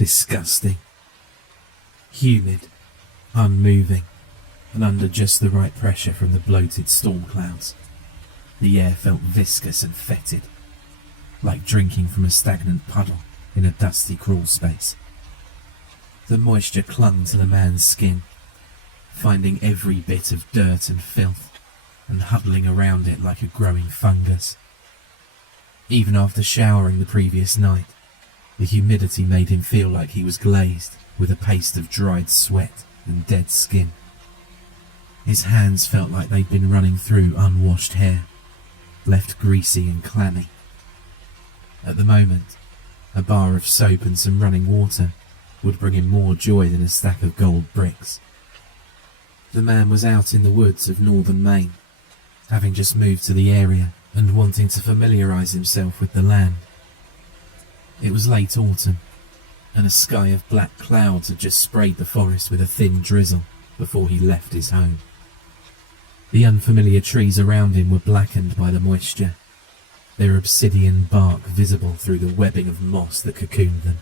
disgusting. Humid, unmoving, and under just the right pressure from the bloated storm clouds, the air felt viscous and fetid, like drinking from a stagnant puddle in a dusty crawl space. The moisture clung to the man's skin, finding every bit of dirt and filth, and huddling around it like a growing fungus. Even after showering the previous night, the humidity made him feel like he was glazed with a paste of dried sweat and dead skin. His hands felt like they'd been running through unwashed hair, left greasy and clammy. At the moment, a bar of soap and some running water would bring him more joy than a stack of gold bricks. The man was out in the woods of northern Maine, having just moved to the area and wanting to familiarise himself with the land. It was late autumn, and a sky of black clouds had just sprayed the forest with a thin drizzle before he left his home. The unfamiliar trees around him were blackened by the moisture, their obsidian bark visible through the webbing of moss that cocooned them.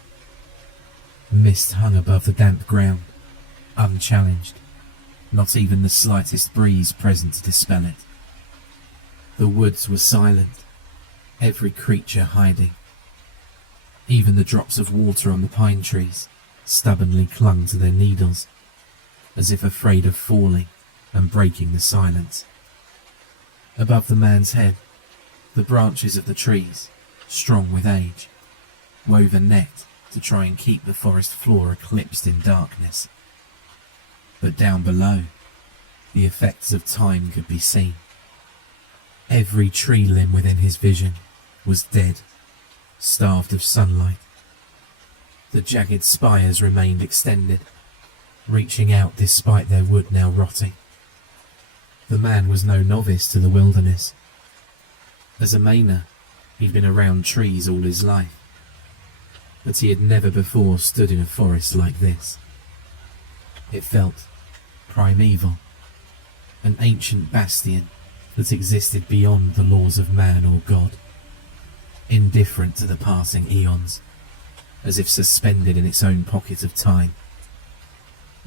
Mist hung above the damp ground, unchallenged, not even the slightest breeze present to dispel it. The woods were silent, every creature hiding. Even the drops of water on the pine trees stubbornly clung to their needles, as if afraid of falling and breaking the silence. Above the man's head, the branches of the trees, strong with age, wove a net to try and keep the forest floor eclipsed in darkness. But down below, the effects of time could be seen. Every tree limb within his vision was dead, starved of sunlight. The jagged spires remained extended, reaching out despite their wood now rotting. The man was no novice to the wilderness. As a Mainer, he'd been around trees all his life, but he had never before stood in a forest like this. It felt primeval, an ancient bastion that existed beyond the laws of man or God, indifferent to the passing eons, as if suspended in its own pocket of time.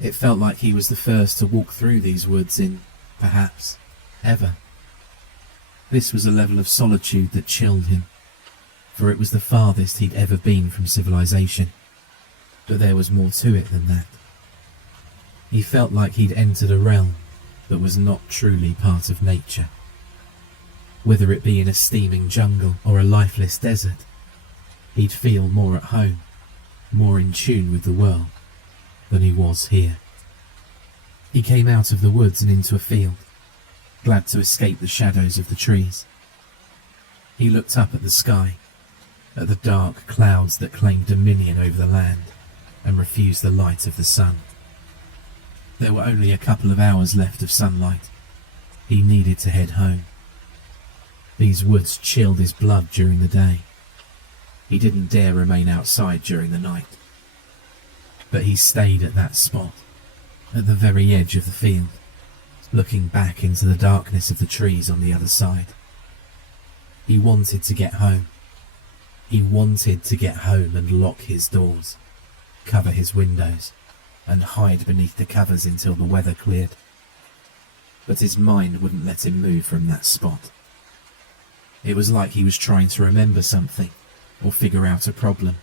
It felt like he was the first to walk through these woods in, perhaps, ever. This was a level of solitude that chilled him, for it was the farthest he'd ever been from civilization, but there was more to it than that. He felt like he'd entered a realm that was not truly part of nature. Whether it be in a steaming jungle or a lifeless desert, he'd feel more at home, more in tune with the world, than he was here. He came out of the woods and into a field, glad to escape the shadows of the trees. He looked up at the sky, at the dark clouds that claimed dominion over the land and refused the light of the sun. There were only a couple of hours left of sunlight. He needed to head home. These woods chilled his blood during the day. He didn't dare remain outside during the night. But he stayed at that spot, at the very edge of the field, looking back into the darkness of the trees on the other side. He wanted to get home. He wanted to get home and lock his doors, cover his windows, and hide beneath the covers until the weather cleared. But his mind wouldn't let him move from that spot. It was like he was trying to remember something or figure out a problem,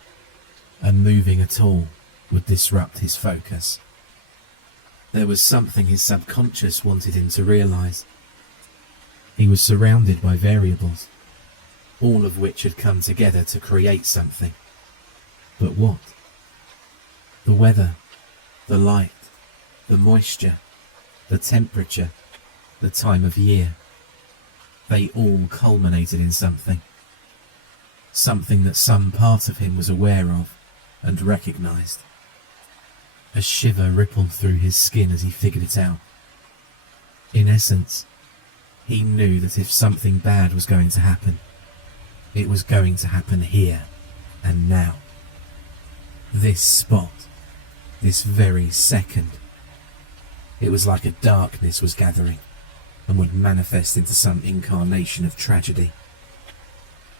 and moving at all would disrupt his focus. There was something his subconscious wanted him to realize. He was surrounded by variables, all of which had come together to create something. But what? The weather, the light, the moisture, the temperature, the time of year. They all culminated in something. Something that some part of him was aware of and recognized. A shiver rippled through his skin as he figured it out. In essence, he knew that if something bad was going to happen, it was going to happen here and now. This spot, this very second. It was like a darkness was gathering and would manifest into some incarnation of tragedy.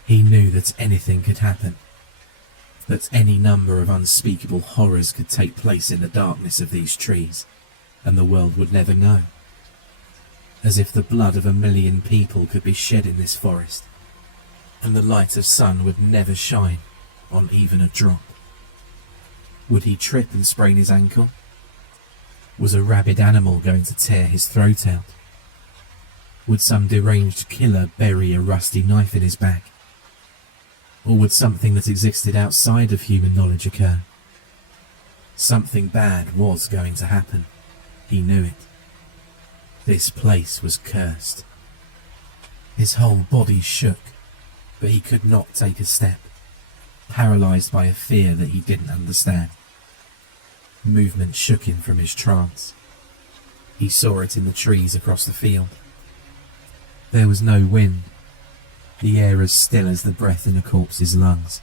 He knew that anything could happen. that any number of unspeakable horrors could take place in the darkness of these trees, and the world would never know. As if the blood of 1,000,000 people could be shed in this forest, and the light of sun would never shine on even a drop. Would he trip and sprain his ankle? Was a rabid animal going to tear his throat out? Would some deranged killer bury a rusty knife in his back? Or would something that existed outside of human knowledge occur? Something bad was going to happen. He knew it. This place was cursed. His whole body shook, but he could not take a step, paralysed by a fear that he didn't understand. Movement shook him from his trance. He saw it in the trees across the field. There was no wind, the air as still as the breath in a corpse's lungs,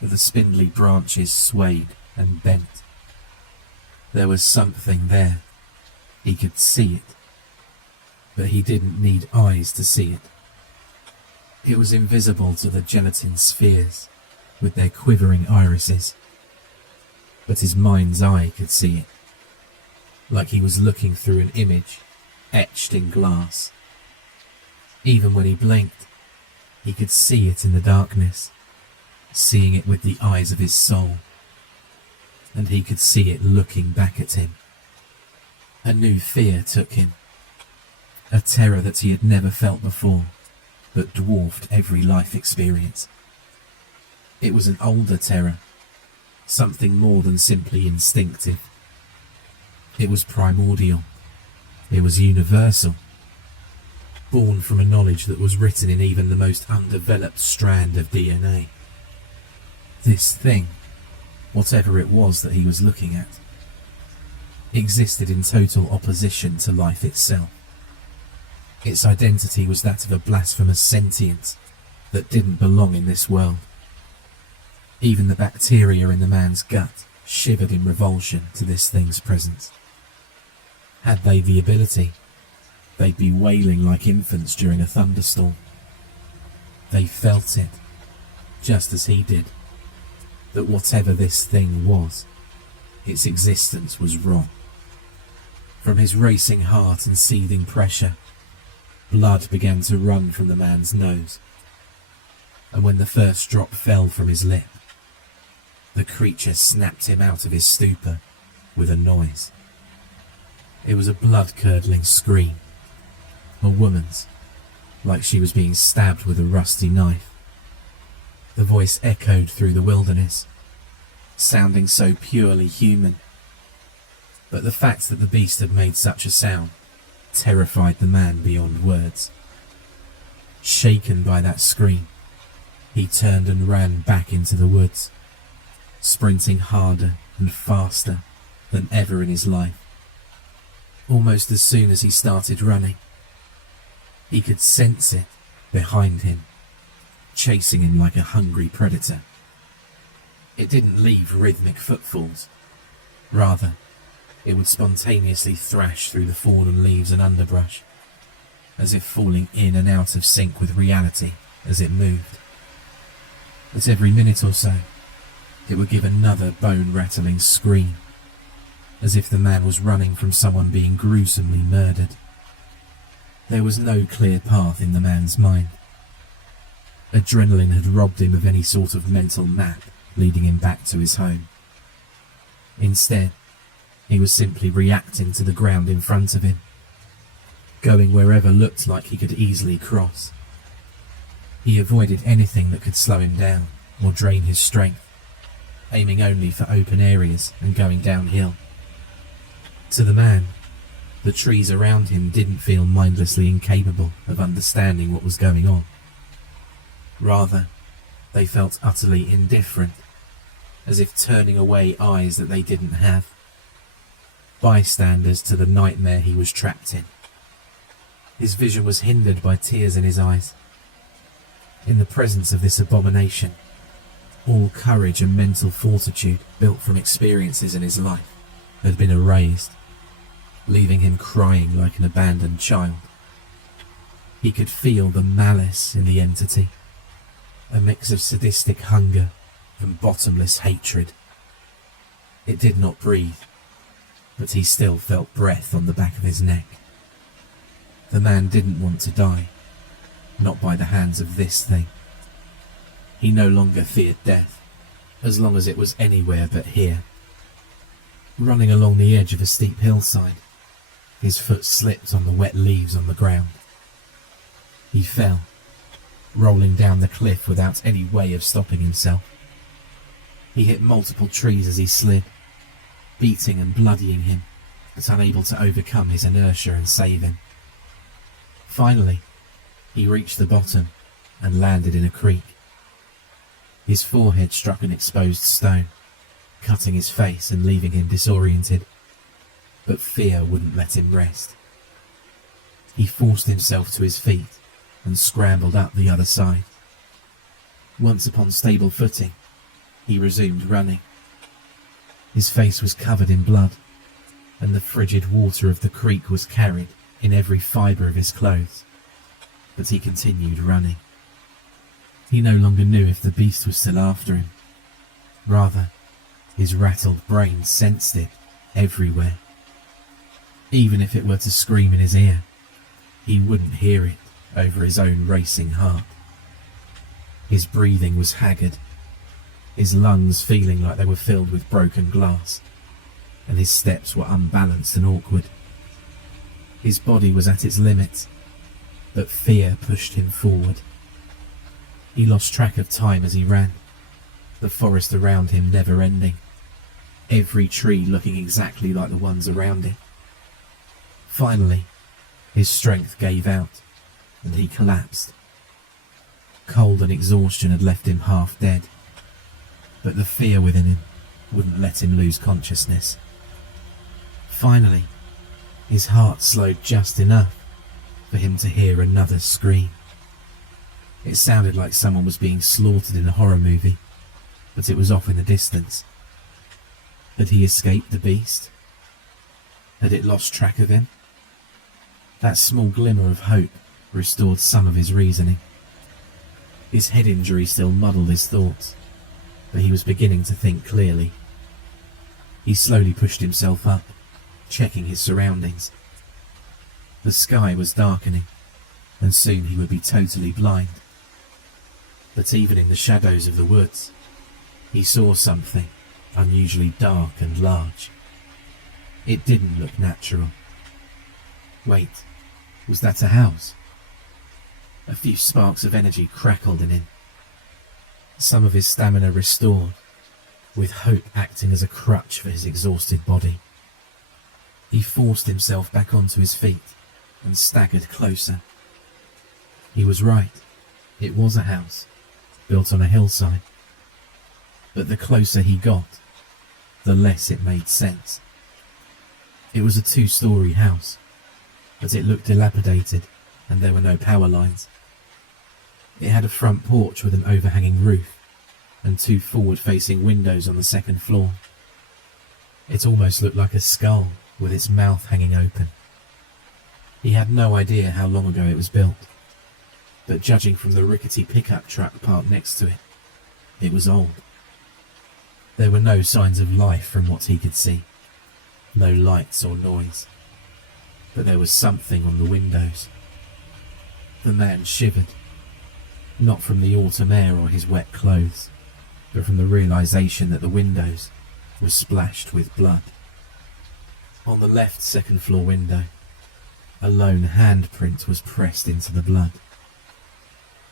but the spindly branches swayed and bent. There was something there. He could see it, but he didn't need eyes to see it. It was invisible to the gelatin spheres with their quivering irises, but his mind's eye could see it, like he was looking through an image etched in glass. Even when he blinked, he could see it in the darkness, seeing it with the eyes of his soul, and he could see it looking back at him. A new fear took him, a terror that he had never felt before, that dwarfed every life experience. It was an older terror, something more than simply instinctive. It was primordial. It was universal, born from a knowledge that was written in even the most undeveloped strand of DNA. This thing, whatever it was that he was looking at, existed in total opposition to life itself. Its identity was that of a blasphemous sentience that didn't belong in this world. Even the bacteria in the man's gut shivered in revulsion to this thing's presence. Had they the ability, they'd be wailing like infants during a thunderstorm. They felt it, just as he did, that whatever this thing was, its existence was wrong. From his racing heart and seething pressure, blood began to run from the man's nose, and when the first drop fell from his lip, the creature snapped him out of his stupor with a noise. It was a blood-curdling scream, a woman's, like she was being stabbed with a rusty knife. The voice echoed through the wilderness, sounding so purely human, but the fact that the beast had made such a sound terrified the man beyond words. Shaken by that scream, he turned and ran back into the woods, sprinting harder and faster than ever in his life. Almost as soon as he started running, he could sense it behind him, chasing him like a hungry predator. It didn't leave rhythmic footfalls. Rather, it would spontaneously thrash through the fallen leaves and underbrush, as if falling in and out of sync with reality as it moved. But every minute or so, it would give another bone-rattling scream, as if the man was running from someone being gruesomely murdered. There was no clear path in the man's mind. Adrenaline had robbed him of any sort of mental map leading him back to his home. Instead, he was simply reacting to the ground in front of him, going wherever looked like he could easily cross. He avoided anything that could slow him down or drain his strength, aiming only for open areas and going downhill. To the man, the trees around him didn't feel mindlessly incapable of understanding what was going on. Rather, they felt utterly indifferent, as if turning away eyes that they didn't have. Bystanders to the nightmare he was trapped in. His vision was hindered by tears in his eyes. In the presence of this abomination, all courage and mental fortitude built from experiences in his life had been erased, leaving him crying like an abandoned child. He could feel the malice in the entity, a mix of sadistic hunger and bottomless hatred. It did not breathe, but he still felt breath on the back of his neck. The man didn't want to die, not by the hands of this thing. He no longer feared death, as long as it was anywhere but here. Running along the edge of a steep hillside, his foot slipped on the wet leaves on the ground. He fell, rolling down the cliff without any way of stopping himself. He hit multiple trees as he slid, beating and bloodying him, but unable to overcome his inertia and save him. Finally, he reached the bottom and landed in a creek. His forehead struck an exposed stone, cutting his face and leaving him disoriented. But fear wouldn't let him rest. He forced himself to his feet and scrambled up the other side. Once upon stable footing, he resumed running. His face was covered in blood, and the frigid water of the creek was carried in every fibre of his clothes. But he continued running. He no longer knew if the beast was still after him. Rather, his rattled brain sensed it everywhere. Even if it were to scream in his ear, he wouldn't hear it over his own racing heart. His breathing was haggard, his lungs feeling like they were filled with broken glass, and his steps were unbalanced and awkward. His body was at its limits, but fear pushed him forward. He lost track of time as he ran, the forest around him never ending, every tree looking exactly like the ones around it. Finally, his strength gave out, and he collapsed. Cold and exhaustion had left him half dead, but the fear within him wouldn't let him lose consciousness. Finally, his heart slowed just enough for him to hear another scream. It sounded like someone was being slaughtered in a horror movie, but it was off in the distance. Had he escaped the beast? Had it lost track of him? That small glimmer of hope restored some of his reasoning. His head injury still muddled his thoughts, but he was beginning to think clearly. He slowly pushed himself up, checking his surroundings. The sky was darkening, and soon he would be totally blind. But even in the shadows of the woods, he saw something unusually dark and large. It didn't look natural. Wait, was that a house? A few sparks of energy crackled in him. Some of his stamina restored, with hope acting as a crutch for his exhausted body. He forced himself back onto his feet and staggered closer. He was right. It was a house, built on a hillside. But the closer he got, the less it made sense. It was a 2-story house, but it looked dilapidated and there were no power lines. It had a front porch with an overhanging roof and 2 forward-facing windows on the second floor. It almost looked like a skull with its mouth hanging open. He had no idea how long ago it was built, but judging from the rickety pickup truck parked next to it, it was old. There were no signs of life from what he could see, no lights or noise, but there was something on the windows. The man shivered, not from the autumn air or his wet clothes, but from the realization that the windows were splashed with blood. On the left second-floor window, a lone handprint was pressed into the blood.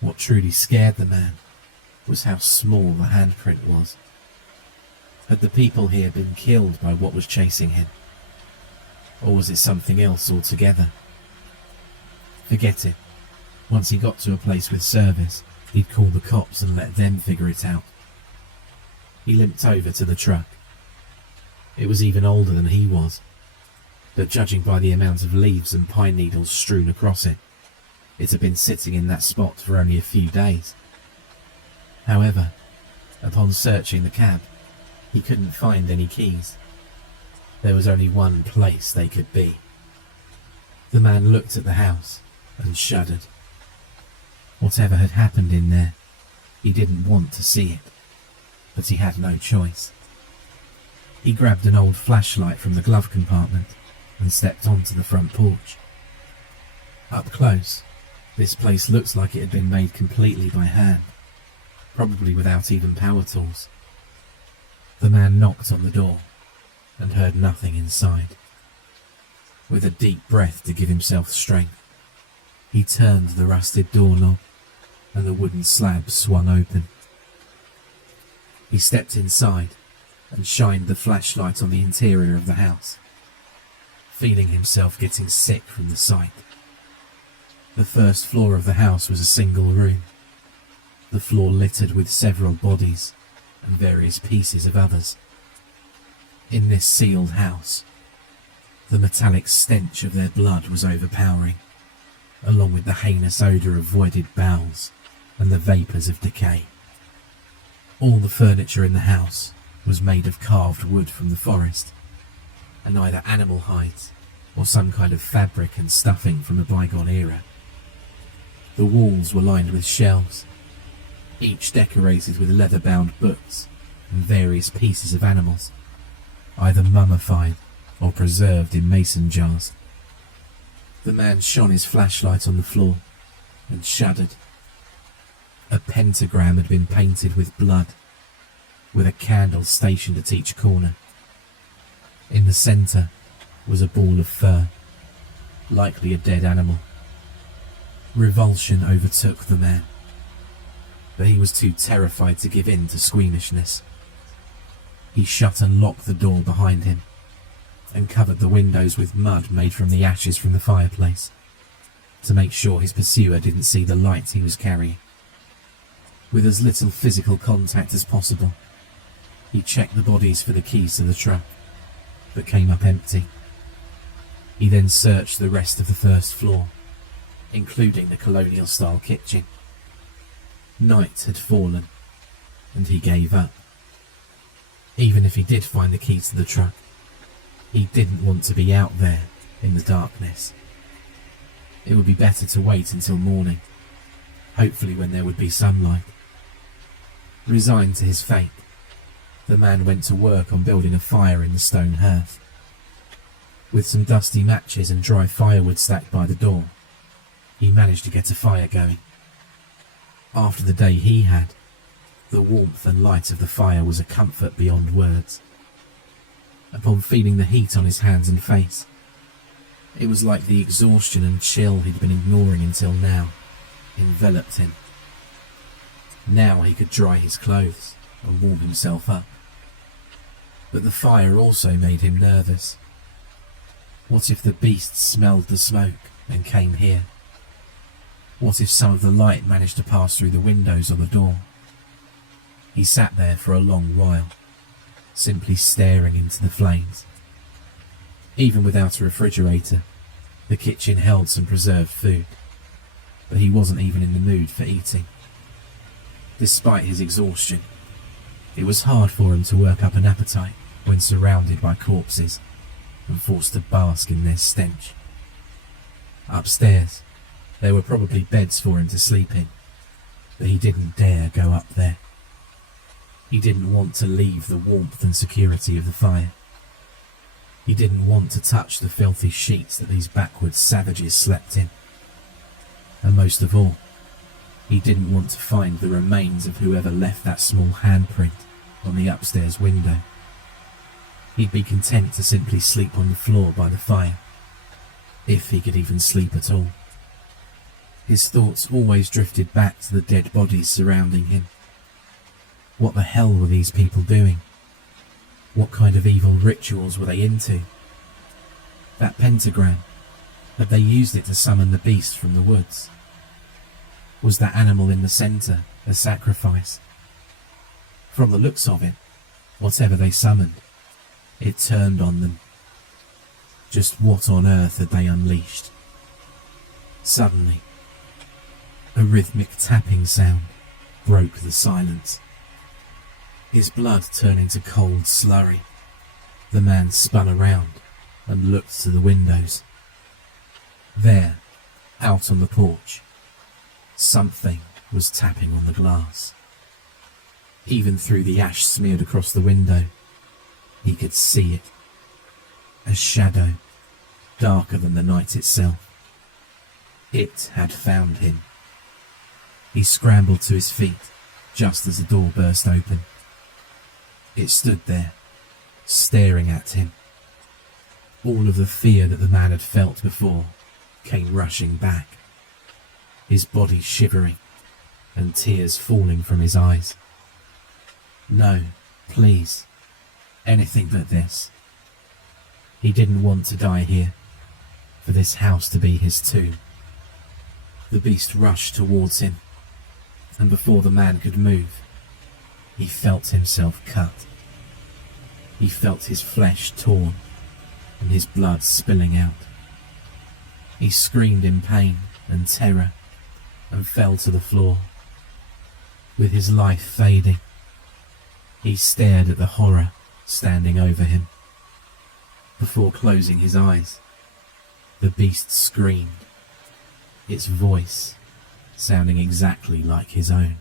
What truly scared the man was how small the handprint was. Had the people here been killed by what was chasing him? Or was it something else altogether? Forget it. Once he got to a place with service, he'd call the cops and let them figure it out. He limped over to the truck. It was even older than he was, but judging by the amount of leaves and pine needles strewn across it, it had been sitting in that spot for only a few days. However, upon searching the cab, he couldn't find any keys. There was only one place they could be. The man looked at the house and shuddered. Whatever had happened in there, he didn't want to see it. but he had no choice. He grabbed an old flashlight from the glove compartment and stepped onto the front porch. Up close, this place looked like it had been made completely by hand, probably without even power tools. The man knocked on the door and heard nothing inside. With a deep breath to give himself strength, he turned the rusted doorknob and the wooden slab swung open. He stepped inside and shined the flashlight on the interior of the house, feeling himself getting sick from the sight. The first floor of the house was a single room, the floor littered with several bodies and various pieces of others. In this sealed house, the metallic stench of their blood was overpowering, along with the heinous odour of voided bowels and the vapours of decay. All the furniture in the house was made of carved wood from the forest, and either animal hides or some kind of fabric and stuffing from a bygone era. The walls were lined with shelves, each decorated with leather-bound books and various pieces of animals, either mummified or preserved in mason jars. The man shone his flashlight on the floor and shuddered. A pentagram had been painted with blood, with a candle stationed at each corner. In the centre was a ball of fur, likely a dead animal. Revulsion overtook the man, but he was too terrified to give in to squeamishness. He shut and locked the door behind him and covered the windows with mud made from the ashes from the fireplace to make sure his pursuer didn't see the light he was carrying. With as little physical contact as possible, he checked the bodies for the keys to the truck, but came up empty. He then searched the rest of the first floor, including the colonial-style kitchen. Night had fallen, and he gave up. Even if he did find the key to the truck, he didn't want to be out there in the darkness. It would be better to wait until morning, hopefully when there would be sunlight. Resigned to his fate, the man went to work on building a fire in the stone hearth. With some dusty matches and dry firewood stacked by the door, he managed to get a fire going. After the day he had, the warmth and light of the fire was a comfort beyond words. Upon feeling the heat on his hands and face, it was like the exhaustion and chill he'd been ignoring until now enveloped him. Now he could dry his clothes and warm himself up. But the fire also made him nervous. What if the beasts smelled the smoke and came here? What if some of the light managed to pass through the windows on the door? He sat there for a long while, simply staring into the flames. Even without a refrigerator, the kitchen held some preserved food, but he wasn't even in the mood for eating. Despite his exhaustion, it was hard for him to work up an appetite when surrounded by corpses and forced to bask in their stench. Upstairs, there were probably beds for him to sleep in, but he didn't dare go up there. He didn't want to leave the warmth and security of the fire. He didn't want to touch the filthy sheets that these backwoods savages slept in. And most of all, he didn't want to find the remains of whoever left that small handprint on the upstairs window. He'd be content to simply sleep on the floor by the fire, if he could even sleep at all. His thoughts always drifted back to the dead bodies surrounding him. What the hell were these people doing? What kind of evil rituals were they into? That pentagram, had they used it to summon the beast from the woods? Was that animal in the centre a sacrifice? From the looks of it, whatever they summoned, it turned on them. Just what on earth had they unleashed? Suddenly, a rhythmic tapping sound broke the silence. His blood turned into cold slurry. The man spun around and looked to the windows. There, out on the porch, something was tapping on the glass. Even through the ash smeared across the window, he could see it. A shadow, darker than the night itself. It had found him. He scrambled to his feet just as the door burst open. It stood there, staring at him. All of the fear that the man had felt before came rushing back, his body shivering and tears falling from his eyes. No, please, anything but this. He didn't want to die here, for this house to be his tomb. The beast rushed towards him, and before the man could move, he felt himself cut. He felt his flesh torn and his blood spilling out. He screamed in pain and terror and fell to the floor. With his life fading, he stared at the horror standing over him. Before closing his eyes, the beast screamed, its voice sounding exactly like his own.